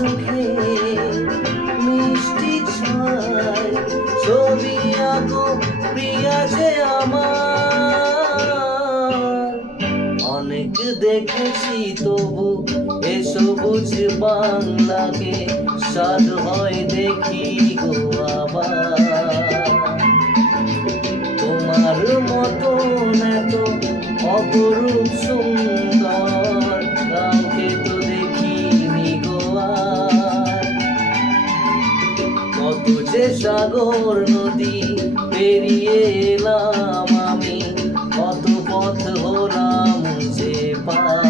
চোখে মিষ্টি ছয় ছবি আঁকো প্রিয়া যে আমার। অনেক দেখেছি তবু এ সবুজ বাংলাকে সাধ হয় দেখি গো আবার। তোমার মতন এত অপরূপ সুন্দর কাউকে তো দেখিনি গো আর। কত যে সাগর নদী পেরিয়ে এলাম আমি, কত পথ হলাম যে পার।